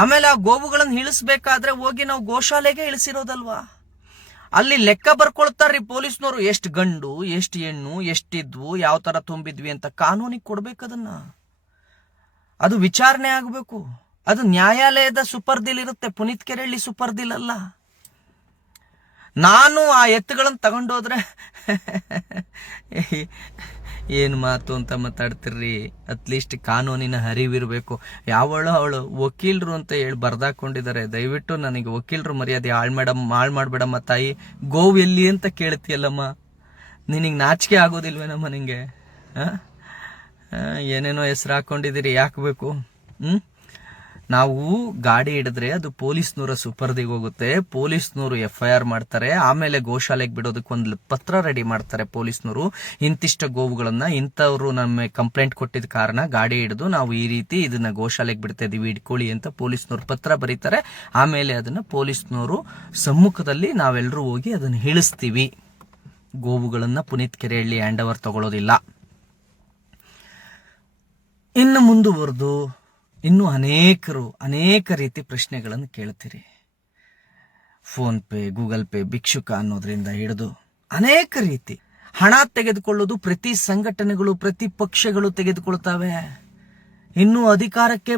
ಆಮೇಲೆ ಆ ಗೋವುಗಳನ್ನು ಇಳಿಸ್ಬೇಕಾದ್ರೆ ಹೋಗಿ ನಾವು ಗೋಶಾಲೆಗೆ ಇಳಿಸಿರೋದಲ್ವಾ, ಅಲ್ಲಿ ಲೆಕ್ಕ ಬರ್ಕೊಳ್ತಾರ್ರಿ ಪೊಲೀಸ್ನವರು. ಎಷ್ಟು ಗಂಡು, ಎಷ್ಟು ಹೆಣ್ಣು, ಎಷ್ಟಿದ್ವು, ಯಾವ ತರ ತುಂಬಿದ್ವಿ ಅಂತ ಕಾನೂನಿಗೆ ಕೊಡ್ಬೇಕದನ್ನ. ಅದು ವಿಚಾರಣೆ ಆಗಬೇಕು. ಅದು ನ್ಯಾಯಾಲಯದ ಸುಪರ್ದಿಲಿರುತ್ತೆ, ಪುನೀತ್ ಕೆರೆಹಳ್ಳಿ ಸುಪರ್ದಿಲಲ್ಲ. ನಾನು ಆ ಎತ್ತುಗಳನ್ನು ತಗೊಂಡೋದ್ರೆ ಏನು ಮಾತು ಅಂತ ಮಾತಾಡ್ತಿರ್ರಿ. ಅಟ್ಲೀಸ್ಟ್ ಕಾನೂನಿನ ಅರಿವಿರ್ಬೇಕು. ಅವಳು ವಕೀಲರು ಅಂತ ಹೇಳಿ ಬರ್ದಾಕೊಂಡಿದ್ದಾರೆ. ದಯವಿಟ್ಟು ನನಗೆ ವಕೀಲರು ಮರ್ಯಾದೆ ಹಾಳು ಮಾಡ್ಬೇಡಮ್ಮ ತಾಯಿ. ಗೋವು ಎಲ್ಲಿ ಅಂತ ಕೇಳ್ತೀಯಲ್ಲಮ್ಮ, ನಿನಗೆ ನಾಚಿಕೆ ಆಗೋದಿಲ್ವೇನಮ್ಮ ನಿಂಗೆ? ಏನೇನೋ ಹೆಸರು ಹಾಕೊಂಡಿದ್ದೀರಿ, ಯಾಕೆ ಬೇಕು? ನಾವು ಗಾಡಿ ಹಿಡಿದ್ರೆ ಅದು ಪೊಲೀಸ್ನವರ ಸುಪರ್ದಿಗೆ ಹೋಗುತ್ತೆ, ಪೊಲೀಸ್ನವರು FIR ಮಾಡ್ತಾರೆ, ಆಮೇಲೆ ಗೋಶಾಲೆಗೆ ಬಿಡೋದಕ್ಕೆ ಒಂದು ಪತ್ರ ರೆಡಿ ಮಾಡ್ತಾರೆ ಪೊಲೀಸ್ನವರು. ಇಂತಿಷ್ಟ ಗೋವುಗಳನ್ನ ಇಂಥವ್ರು ನಮ್ಮ ಕಂಪ್ಲೇಂಟ್ ಕೊಟ್ಟಿದ ಕಾರಣ ಗಾಡಿ ಹಿಡಿದು ನಾವು ಈ ರೀತಿ ಇದನ್ನ ಗೋಶಾಲೆಗೆ ಬಿಡ್ತಾ ಇದೀವಿ, ಇಟ್ಕೊಳ್ಳಿ ಅಂತ ಪೊಲೀಸ್ನವ್ರು ಪತ್ರ ಬರೀತಾರೆ. ಆಮೇಲೆ ಅದನ್ನ ಪೊಲೀಸ್ನವರು ಸಮ್ಮುಖದಲ್ಲಿ ನಾವೆಲ್ಲರೂ ಹೋಗಿ ಅದನ್ನ ಇಳಿಸ್ತೀವಿ. ಗೋವುಗಳನ್ನ ಪುನೀತ್ ಕೆರೆಹಳ್ಳಿ ಹ್ಯಾಂಡ್ ಓವರ್ ತಗೊಳ್ಳೋದಿಲ್ಲ. ಇನ್ನು ಮುಂದುವರೆದು ಇನ್ನೂ ಅನೇಕ ರೀತಿ ಪ್ರಶ್ನೆಗಳನ್ನು ಕೇಳ್ತೀರಿ. ಫೋನ್ ಪೇ, ಗೂಗಲ್ ಪೇ, ಭಿಕ್ಷುಕ ಅನ್ನೋದ್ರಿಂದ ಹಿಡಿದು ಅನೇಕ ರೀತಿ ಹಣ ತೆಗೆದುಕೊಳ್ಳೋದು ಪ್ರತಿ ಸಂಘಟನೆಗಳು, ಪ್ರತಿ ಪಕ್ಷಗಳು ತೆಗೆದುಕೊಳ್ತಾವೆ. ಇನ್ನೂ ಅಧಿಕಾರಕ್ಕೆ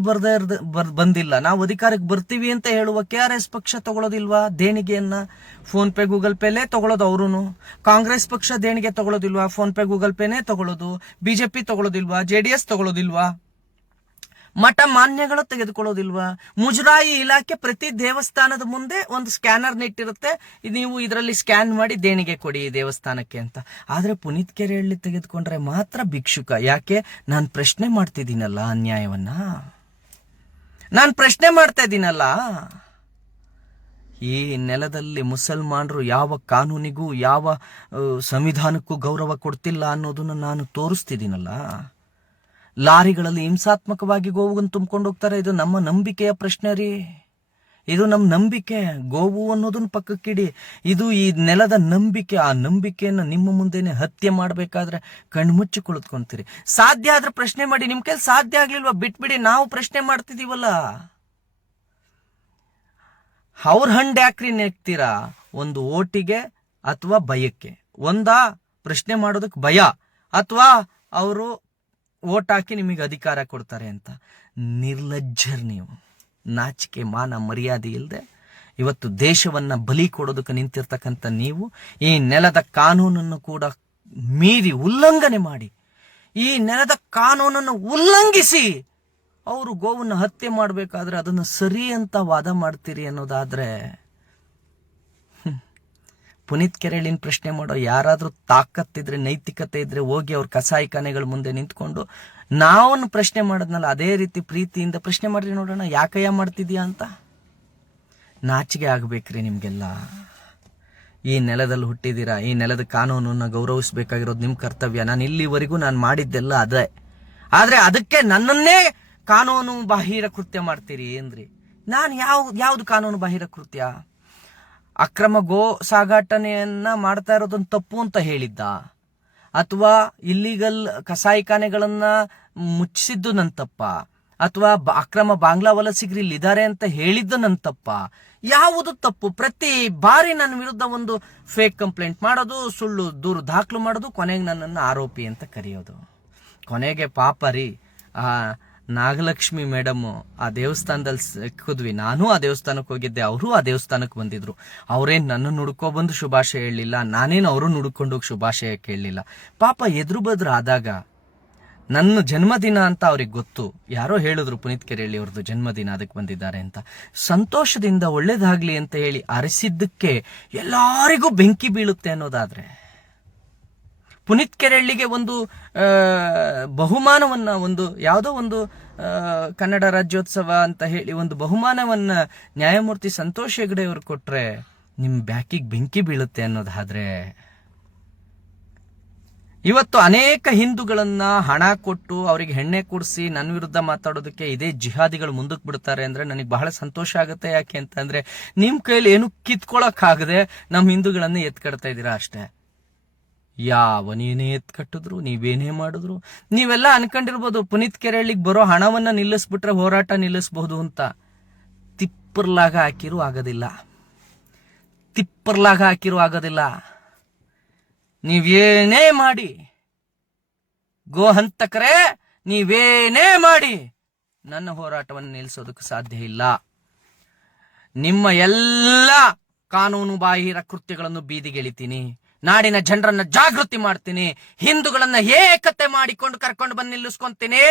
ಬಂದಿಲ್ಲ. ನಾವು ಅಧಿಕಾರಕ್ಕೆ ಬರ್ತೀವಿ ಅಂತ ಹೇಳುವ KRS ಪಕ್ಷ ತಗೊಳ್ಳೋದಿಲ್ವಾ ದೇಣಿಗೆಯನ್ನ? ಫೋನ್ ಪೇ ಗೂಗಲ್ ಪೇಲೇ ತಗೊಳ್ಳೋದು ಅವರು. ಕಾಂಗ್ರೆಸ್ ಪಕ್ಷ ದೇಣಿಗೆ ತಗೊಳ್ಳೋದಿಲ್ವಾ? ಫೋನ್ ಪೇ ಗೂಗಲ್ ಪೇನೇ ತಗೊಳ್ಳೋದು. BJP ತಗೊಳ್ಳೋದಿಲ್ವಾ? JDS ತಗೊಳ್ಳೋದಿಲ್ವಾ? ಮಠ ಮಾನ್ಯಗಳು ತೆಗೆದುಕೊಳ್ಳೋದಿಲ್ವಾ? ಮುಜರಾಯಿ ಇಲಾಖೆ ಪ್ರತಿ ದೇವಸ್ಥಾನದ ಮುಂದೆ ಒಂದು ಸ್ಕ್ಯಾನರ್ ಇಟ್ಟಿರುತ್ತೆ, ನೀವು ಇದರಲ್ಲಿ ಸ್ಕ್ಯಾನ್ ಮಾಡಿ ದೇಣಿಗೆ ಕೊಡಿ ದೇವಸ್ಥಾನಕ್ಕೆ ಅಂತ. ಆದ್ರೆ ಪುನೀತ್ ಕೆರೆಹಳ್ಳಿ ತೆಗೆದುಕೊಂಡ್ರೆ ಮಾತ್ರ ಭಿಕ್ಷುಕ. ಯಾಕೆ? ನಾನು ಪ್ರಶ್ನೆ ಮಾಡ್ತಿದ್ದೀನಲ್ಲ ಅನ್ಯಾಯವನ್ನ, ನಾನು ಪ್ರಶ್ನೆ ಮಾಡ್ತಾ ಇದ್ದೀನಲ್ಲ. ಈ ನೆಲದಲ್ಲಿ ಮುಸಲ್ಮಾನರು ಯಾವ ಕಾನೂನಿಗೂ ಯಾವ ಸಂವಿಧಾನಕ್ಕೂ ಗೌರವ ಕೊಡ್ತಿಲ್ಲ ಅನ್ನೋದನ್ನ ನಾನು ತೋರಿಸ್ತಿದ್ದೀನಲ್ಲ. ಲಾರಿಗಳಲ್ಲಿ ಹಿಂಸಾತ್ಮಕವಾಗಿ ಗೋವುಗಳನ್ನು ತುಂಬಿಕೊಂಡು ಹೋಗ್ತಾರೆ. ಇದು ನಮ್ಮ ನಂಬಿಕೆಯ ಪ್ರಶ್ನೆ ರೀ. ಇದು ನಮ್ಮ ನಂಬಿಕೆ. ಗೋವು ಅನ್ನೋದನ್ನ ಪಕ್ಕಕ್ಕಿಡಿ. ಇದು ಈ ನೆಲದ ನಂಬಿಕೆ. ಆ ನಂಬಿಕೆಯನ್ನು ನಿಮ್ಮ ಮುಂದೆನೆ ಹತ್ಯೆ ಮಾಡಬೇಕಾದ್ರೆ ಕಣ್ಮುಚ್ಚಿ ಕುಳಿತುಕೊಂತೀರಿ. ಸಾಧ್ಯ ಆದ್ರೆ ಪ್ರಶ್ನೆ ಮಾಡಿ. ನಿಮ್ ಕೈಲಿ ಸಾಧ್ಯ ಆಗ್ಲಿಲ್ವಾ? ಬಿಟ್ಬಿಡಿ. ನಾವು ಪ್ರಶ್ನೆ ಮಾಡ್ತಿದೀವಲ್ಲ. ಅವ್ರ ಹಂಡ್ ಯಾಕ್ರಿ ನೆಕ್ತೀರಾ? ಒಂದು ಓಟಿಗೆ ಅಥವಾ ಭಯಕ್ಕೆ? ಒಂದಾ ಪ್ರಶ್ನೆ ಮಾಡೋದಕ್ಕೆ ಭಯ, ಅಥವಾ ಅವರು ಓಟ್ ಹಾಕಿ ನಿಮಗೆ ಅಧಿಕಾರ ಕೊಡ್ತಾರೆ ಅಂತ. ನಿರ್ಲಜ್ಜರ್ ನೀವು. ನಾಚಿಕೆ ಮಾನ ಮರ್ಯಾದೆ ಇಲ್ಲದೆ ಇವತ್ತು ದೇಶವನ್ನ ಬಲಿ ಕೊಡೋದಕ್ಕೆ ನಿಂತಿರ್ತಕ್ಕಂಥ ನೀವು ಈ ನೆಲದ ಕಾನೂನನ್ನು ಕೂಡ ಮೀರಿ ಉಲ್ಲಂಘನೆ ಮಾಡಿ, ಈ ನೆಲದ ಕಾನೂನನ್ನು ಉಲ್ಲಂಘಿಸಿ ಅವರು ಗೋವನ್ನು ಹತ್ಯೆ ಮಾಡಬೇಕಾದ್ರೆ ಅದನ್ನು ಸರಿ ಅಂತ ವಾದ ಮಾಡ್ತೀರಿ ಅನ್ನೋದಾದ್ರೆ, ಪುನೀತ್ ಕೆರೆಹಳ್ಳಿನ ಪ್ರಶ್ನೆ ಮಾಡೋ ಯಾರಾದ್ರೂ ತಾಕತ್ತಿದ್ರೆ, ನೈತಿಕತೆ ಇದ್ರೆ ಹೋಗಿ ಅವ್ರ ಕಸಾಯಿಖಾನೆಗಳ ಮುಂದೆ ನಿಂತ್ಕೊಂಡು ನಾವು ಪ್ರಶ್ನೆ ಮಾಡೋದ್ನಲ್ಲ ಅದೇ ರೀತಿ ಪ್ರೀತಿಯಿಂದ ಪ್ರಶ್ನೆ ಮಾಡ್ರಿ ನೋಡೋಣ, ಯಾಕಯ್ಯ ಮಾಡ್ತಿದ್ಯಾ ಅಂತ. ನಾಚಿಕೆ ಆಗ್ಬೇಕ್ರಿ ನಿಮ್ಗೆಲ್ಲ. ಈ ನೆಲದಲ್ಲಿ ಹುಟ್ಟಿದ್ದೀರಾ, ಈ ನೆಲದ ಕಾನೂನನ್ನ ಗೌರವಿಸಬೇಕಾಗಿರೋದು ನಿಮ್ ಕರ್ತವ್ಯ. ನಾನು ಇಲ್ಲಿವರೆಗೂ ನಾನು ಮಾಡಿದ್ದೆಲ್ಲ ಅದೇ. ಆದ್ರೆ ಅದಕ್ಕೆ ನನ್ನನ್ನೇ ಕಾನೂನು ಬಾಹಿರ ಕೃತ್ಯ ಮಾಡ್ತೀರಿ ಏನ್ರಿ? ನಾನು ಯಾವ್ದು ಕಾನೂನು ಬಾಹಿರ ಕೃತ್ಯ? ಅಕ್ರಮ ಗೋ ಸಾಗಾಟನೆಯನ್ನ ಮಾಡ್ತಾ ಇರೋದೊಂದು ತಪ್ಪು ಅಂತ ಹೇಳಿದ್ದ, ಅಥವಾ ಇಲ್ಲಿಗಲ್ ಕಸಾಯಿಖಾನೆಗಳನ್ನ ಮುಚ್ಚಿಸಿದ್ದು ನನ್ನ ತಪ್ಪ, ಅಥವಾ ಅಕ್ರಮ ಬಾಂಗ್ಲಾ ವಲಸಿಗರು ಇಲ್ಲಿದ್ದಾರೆ ಅಂತ ಹೇಳಿದ್ದು ನನ್ನ ತಪ್ಪ? ಯಾವುದು ತಪ್ಪು? ಪ್ರತಿ ಬಾರಿ ನನ್ನ ವಿರುದ್ಧ ಒಂದು ಫೇಕ್ ಕಂಪ್ಲೇಂಟ್ ಮಾಡೋದು, ಸುಳ್ಳು ದೂರು ದಾಖಲು ಮಾಡೋದು, ಕೊನೆಗೆ ನನ್ನನ್ನು ಆರೋಪಿ ಅಂತ ಕರೆಯೋದು. ಕೊನೆಗೆ ಪಾಪ ರೀ ಆ ನಾಗಲಕ್ಷ್ಮಿ ಮೇಡಮ್ ಆ ದೇವಸ್ಥಾನದಲ್ಲಿ ಸಿಕ್ಕಿದ್ವಿ. ನಾನು ಆ ದೇವಸ್ಥಾನಕ್ಕೆ ಹೋಗಿದ್ದೆ, ಅವರು ಆ ದೇವಸ್ಥಾನಕ್ಕೆ ಬಂದಿದ್ರು. ಅವ್ರೇನ್ ನನ್ನ ನುಡ್ಕೊಬಂದು ಶುಭಾಶಯ ಹೇಳಲಿಲ್ಲ, ನಾನೇನು ಅವರು ನುಡ್ಕೊಂಡೋಗಿ ಶುಭಾಶಯ ಕೇಳಲಿಲ್ಲ. ಪಾಪ ಎದುರು ಬದ್ರು ಆದಾಗ ನನ್ನ ಜನ್ಮದಿನ ಅಂತ ಅವ್ರಿಗೆ ಗೊತ್ತು. ಯಾರೋ ಹೇಳಿದ್ರು ಪುನೀತ್ ಕೆರೆಹಳ್ಳಿ ಅವ್ರದ್ದು ಜನ್ಮದಿನ, ಅದಕ್ಕೆ ಬಂದಿದ್ದಾರೆ ಅಂತ. ಸಂತೋಷದಿಂದ ಒಳ್ಳೇದಾಗ್ಲಿ ಅಂತ ಹೇಳಿ ಅರಸಿದ್ದಕ್ಕೆ ಎಲ್ಲರಿಗೂ ಬೆಂಕಿ ಬೀಳುತ್ತೆ ಅನ್ನೋದಾದ್ರೆ, ಪುನೀತ್ ಕೆರೆಹಳ್ಳಿಗೆ ಒಂದು ಬಹುಮಾನವನ್ನ, ಒಂದು ಯಾವುದೋ ಒಂದು ಕನ್ನಡ ರಾಜ್ಯೋತ್ಸವ ಅಂತ ಹೇಳಿ ಒಂದು ಬಹುಮಾನವನ್ನ ನ್ಯಾಯಮೂರ್ತಿ ಸಂತೋಷ್ ಹೆಗ್ಡೆ ಅವ್ರು ಕೊಟ್ರೆ ನಿಮ್ ಬ್ಯಾಕಿಗೆ ಬೆಂಕಿ ಬೀಳುತ್ತೆ ಅನ್ನೋದಾದ್ರೆ, ಇವತ್ತು ಅನೇಕ ಹಿಂದೂಗಳನ್ನ ಹಣ ಕೊಟ್ಟು ಅವರಿಗೆ ಹೆಣ್ಣೆ ಕೊಡಿಸಿ ನನ್ನ ವಿರುದ್ಧ ಮಾತಾಡೋದಕ್ಕೆ ಇದೇ ಜಿಹಾದಿಗಳು ಮುಂದಕ್ಕೆ ಬಿಡ್ತಾರೆ ಅಂದ್ರೆ ನನಗೆ ಬಹಳ ಸಂತೋಷ ಆಗುತ್ತೆ. ಯಾಕೆ ಅಂತಂದ್ರೆ ನಿಮ್ ಕೈಲಿ ಏನು ಕಿತ್ಕೊಳಕ್ಕಾಗದೆ ನಮ್ಮ ಹಿಂದೂಗಳನ್ನೇ ಎತ್ಕಡ್ತಾ ಇದ್ದೀರಾ ಅಷ್ಟೇ. ಯಾವನೇನೇ ಎತ್ಕಟ್ಟಿದ್ರು, ನೀವೇನೇ ಮಾಡಿದ್ರು, ನೀವೆಲ್ಲ ಅನ್ಕೊಂಡಿರ್ಬೋದು ಪುನೀತ್ ಕೆರೆಹಳ್ಳಿಗೆ ಬರೋ ಹಣವನ್ನ ನಿಲ್ಲಿಸ್ಬಿಟ್ರೆ ಹೋರಾಟ ನಿಲ್ಲಿಸಬಹುದು ಅಂತ. ತಿಪ್ಪರ್ಲಾಗ ಹಾಕಿರೂ ಆಗೋದಿಲ್ಲ, ತಿಪ್ಪರ್ಲಾಗ ಹಾಕಿರೂ ಆಗೋದಿಲ್ಲ. ನೀವೇನೇ ಮಾಡಿ, ಗೋ ಹಂತಕರೇ ನೀವೇನೇ ಮಾಡಿ ನನ್ನ ಹೋರಾಟವನ್ನು ನಿಲ್ಲಿಸೋದಕ್ಕೆ ಸಾಧ್ಯ ಇಲ್ಲ. ನಿಮ್ಮ ಎಲ್ಲ ಕಾನೂನು ಬಾಹಿರ ಕೃತ್ಯಗಳನ್ನು ಬೀದಿಗೆಳಿತೀನಿ, ನಾಡಿನ ಜನರನ್ನ ಜಾಗೃತಿ ಮಾಡ್ತೀನಿ, ಹಿಂದೂಗಳನ್ನ ಏಕತೆ ಮಾಡಿಕೊಂಡು ಕರ್ಕೊಂಡು ಬಂದು ನಿಲ್ಲಿಸ್ಕೊಂತೀನಿ.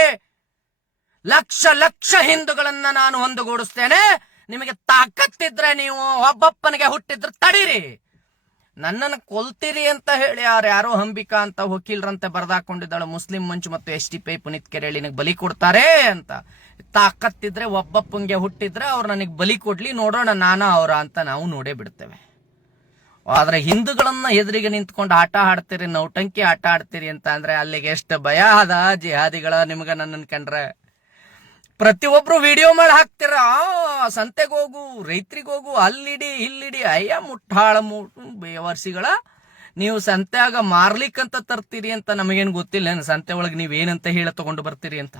ಲಕ್ಷ ಲಕ್ಷ ಹಿಂದೂಗಳನ್ನ ನಾನು ಒಂದುಗೂಡಿಸ್ತೇನೆ. ನಿಮಗೆ ತಾಕತ್ತಿದ್ರೆ ನೀವು ಒಬ್ಬಪ್ಪನಿಗೆ ಹುಟ್ಟಿದ್ರೆ ತಡೀರಿ. ನನ್ನನ್ನು ಕೊಲ್ತೀರಿ ಅಂತ ಹೇಳಿ ಯಾರೋ ಅಂಬಿಕಾ ಅಂತ ವಕೀಲರಂತೆ ಬರ್ದಾಕೊಂಡಿದ್ದಾಳೆ, ಮುಸ್ಲಿಂ ಮಂಚ್ ಮತ್ತು SDPI ಪುನೀತ್ ಕೆರೆಹಳ್ಳಿ ನನಗೆ ಬಲಿ ಕೊಡ್ತಾರೆ ಅಂತ. ತಾಕತ್ತಿದ್ರೆ ಒಬ್ಬಪ್ಪಂಗೆ ಹುಟ್ಟಿದ್ರೆ ಅವ್ರು ನನಗೆ ಬಲಿ ಕೊಡ್ಲಿ, ನೋಡೋಣ ನಾನಾ ಅವರ ಅಂತ ನಾವು ನೋಡೇ ಬಿಡ್ತೇವೆ. ಆದ್ರೆ ಹಿಂದೂಗಳನ್ನ ಎದುರಿಗೆ ನಿಂತ್ಕೊಂಡು ಆಟ ಆಡ್ತೀರಿ, ನೌಟಂಕಿ ಆಟ ಆಡ್ತೀರಿ ಅಂತ ಅಂದ್ರೆ ಅಲ್ಲಿಗೆ ಎಷ್ಟು ಭಯ ಅದ ಜಿಹಾದಿಗಳ ನಿಮ್ಗ. ನನ್ನನ್ ಕಂಡ್ರೆ ಪ್ರತಿಯೊಬ್ರು ವಿಡಿಯೋ ಮಾಡಿ ಹಾಕ್ತಿರ, ಸಂತೆಗೆ ಹೋಗು, ರೈತರಿಗೆ ಹೋಗು, ಅಲ್ಲಿಡಿ ಇಲ್ಲಿಡಿ. ಅಯ್ಯ ಮುಟ್ಟಾಳ ಬೇವರ್ಸಿಗಳ, ನೀವು ಸಂತ್ಯಾಗ ಮಾರ್ಲಿಕ್ಕಂತ ತರ್ತೀರಿ ಅಂತ ನಮಗೇನು ಗೊತ್ತಿಲ್ಲ. ಸಂತೆ ಒಳಗೆ ನೀವೇನಂತ ಹೇಳ ತಗೊಂಡು ಬರ್ತೀರಿ ಅಂತ.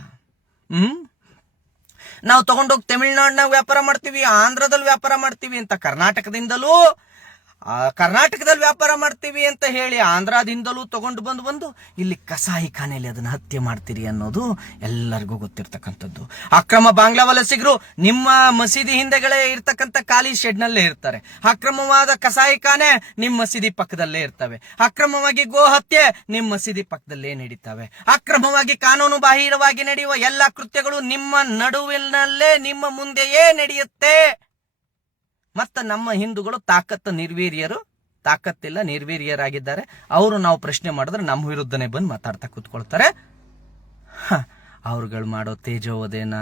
ನಾವು ತಗೊಂಡೋಗಿ ತಮಿಳ್ನಾಡಿನಾಗ ವ್ಯಾಪಾರ ಮಾಡ್ತೀವಿ, ಆಂಧ್ರದಲ್ಲಿ ವ್ಯಾಪಾರ ಮಾಡ್ತೀವಿ ಅಂತ, ಕರ್ನಾಟಕದಲ್ಲಿ ವ್ಯಾಪಾರ ಮಾಡ್ತೀವಿ ಅಂತ ಹೇಳಿ ಆಂಧ್ರದಿಂದಲೂ ತಗೊಂಡು ಬಂದು ಇಲ್ಲಿ ಕಸಾಯಿ ಖಾನೆಯಲ್ಲಿ ಅದನ್ನ ಹತ್ಯೆ ಮಾಡ್ತೀರಿ ಅನ್ನೋದು ಎಲ್ಲರಿಗೂ ಗೊತ್ತಿರ್ತಕ್ಕಂಥದ್ದು. ಅಕ್ರಮ ಬಾಂಗ್ಲಾ ವಲಸಿಗರು ನಿಮ್ಮ ಮಸೀದಿ ಹಿಂದೆಗಳೇ ಇರ್ತಕ್ಕಂಥ ಖಾಲಿ ಶೆಡ್ ನಲ್ಲೇ ಇರ್ತಾರೆ. ಅಕ್ರಮವಾದ ಕಸಾಯಿ ಖಾನೆ ನಿಮ್ಮ ಮಸೀದಿ ಪಕ್ಕದಲ್ಲೇ ಇರ್ತವೆ. ಅಕ್ರಮವಾಗಿ ಗೋ ಹತ್ಯೆ ನಿಮ್ಮ ಮಸೀದಿ ಪಕ್ಕದಲ್ಲೇ ನಡೀತವೆ. ಅಕ್ರಮವಾಗಿ ಕಾನೂನು ಬಾಹಿರವಾಗಿ ನಡೆಯುವ ಎಲ್ಲಾ ಕೃತ್ಯಗಳು ನಿಮ್ಮ ನಡುವಿನಲ್ಲೇ, ನಿಮ್ಮ ಮುಂದೆಯೇ ನಡೆಯುತ್ತೆ. ಮತ್ತ ನಮ್ಮ ಹಿಂದೂಗಳು ತಾಕತ್ತಿಲ್ಲ, ನಿರ್ವೀರ್ಯರಾಗಿದ್ದಾರೆ. ಅವರು ನಾವು ಪ್ರಶ್ನೆ ಮಾಡಿದ್ರೆ ನಮ್ಮ ವಿರುದ್ಧನೇ ಬಂದು ಮಾತಾಡ್ತಾ ಕೂತ್ಕೊಳ್ತಾರೆ. ಅವ್ರುಗಳು ಮಾಡೋ ತೇಜೋವಧೇನ,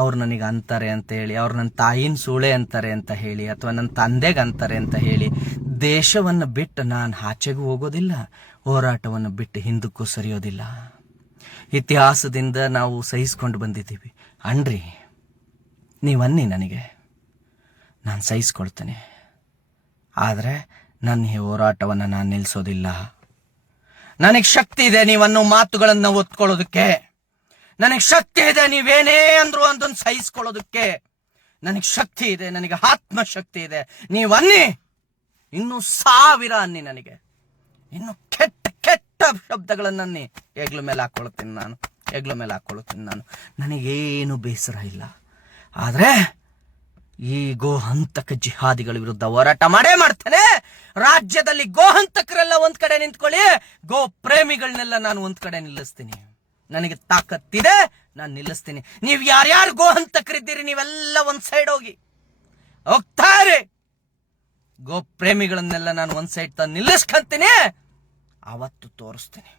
ಅವ್ರು ನನಗೆ ಅಂತಾರೆ ಅಂತ ಹೇಳಿ, ಅವ್ರು ನನ್ನ ತಾಯಿನ ಸೂಳೆ ಅಂತಾರೆ ಅಂತ ಹೇಳಿ, ಅಥವಾ ನನ್ನ ತಂದೆಗೆ ಅಂತಾರೆ ಅಂತ ಹೇಳಿ ದೇಶವನ್ನು ಬಿಟ್ಟು ನಾನು ಆಚೆಗೂ ಹೋಗೋದಿಲ್ಲ, ಹೋರಾಟವನ್ನು ಬಿಟ್ಟು ಹಿಂದಕ್ಕೂ ಸರಿಯೋದಿಲ್ಲ. ಇತಿಹಾಸದಿಂದ ನಾವು ಸಹಿಸ್ಕೊಂಡು ಬಂದಿದ್ದೀವಿ ಅನ್ರಿ. ನೀವನ್ನಿ, ನನಗೆ ನಾನು ಸಹಿಸ್ಕೊಳ್ತೇನೆ. ಆದರೆ ನನ್ನ ಈ ಹೋರಾಟವನ್ನು ನಾನು ನಿಲ್ಲಿಸೋದಿಲ್ಲ. ನನಗೆ ಶಕ್ತಿ ಇದೆ ನೀವನ್ನೋ ಮಾತುಗಳನ್ನು ಒತ್ಕೊಳ್ಳೋದಕ್ಕೆ. ನನಗೆ ಶಕ್ತಿ ಇದೆ ನೀವೇನೇ ಅಂದ್ರು ಅದನ್ನು ಸಹಿಸ್ಕೊಳ್ಳೋದಕ್ಕೆ. ನನಗೆ ಶಕ್ತಿ ಇದೆ, ನನಗೆ ಆತ್ಮಶಕ್ತಿ ಇದೆ. ನೀವನ್ನಿ, ಇನ್ನೂ 1000 ಅನ್ನಿ, ನನಗೆ ಇನ್ನು ಕೆಟ್ಟ ಕೆಟ್ಟ ಶಬ್ದಗಳನ್ನನ್ನಿ, ಹೆಗ್ಲ ಮೇಲೆ ಹಾಕೊಳ್ತೀನಿ ನಾನು. ನನಗೇನು ಬೇಸರ ಇಲ್ಲ. ಆದರೆ ಈ ಗೋಹಂತಕ ಜಿಹಾದಿಗಳ ವಿರುದ್ಧ ಹೋರಾಟ ಮಾಡ್ತೇನೆ. ರಾಜ್ಯದಲ್ಲಿ ಗೋಹಂತಕರೆಲ್ಲ ಒಂದ್ ಕಡೆ ನಿಂತ್ಕೊಳ್ಳಿ, ಗೋ ಪ್ರೇಮಿಗಳನ್ನೆಲ್ಲ ನಾನು ಒಂದ್ ಕಡೆ ನಿಲ್ಲಿಸ್ತೀನಿ. ನನಗೆ ತಾಕತ್ತಿದೆ, ನಾನು ನಿಲ್ಲಿಸ್ತೀನಿ. ನೀವ್ ಯಾರ್ಯಾರು ಗೋಹಂತಕರಿದ್ದೀರಿ ನೀವೆಲ್ಲ ಒಂದ್ ಸೈಡ್ ಹೋಗ್ತಾರೆ. ಗೋ ಪ್ರೇಮಿಗಳನ್ನೆಲ್ಲ ನಾನು ಒಂದ್ ಸೈಡ್ ತಂದು ನಿಲ್ಲಿಸ್ಕೊಂತೀನಿ. ಅವತ್ತು ತೋರಿಸ್ತೀನಿ.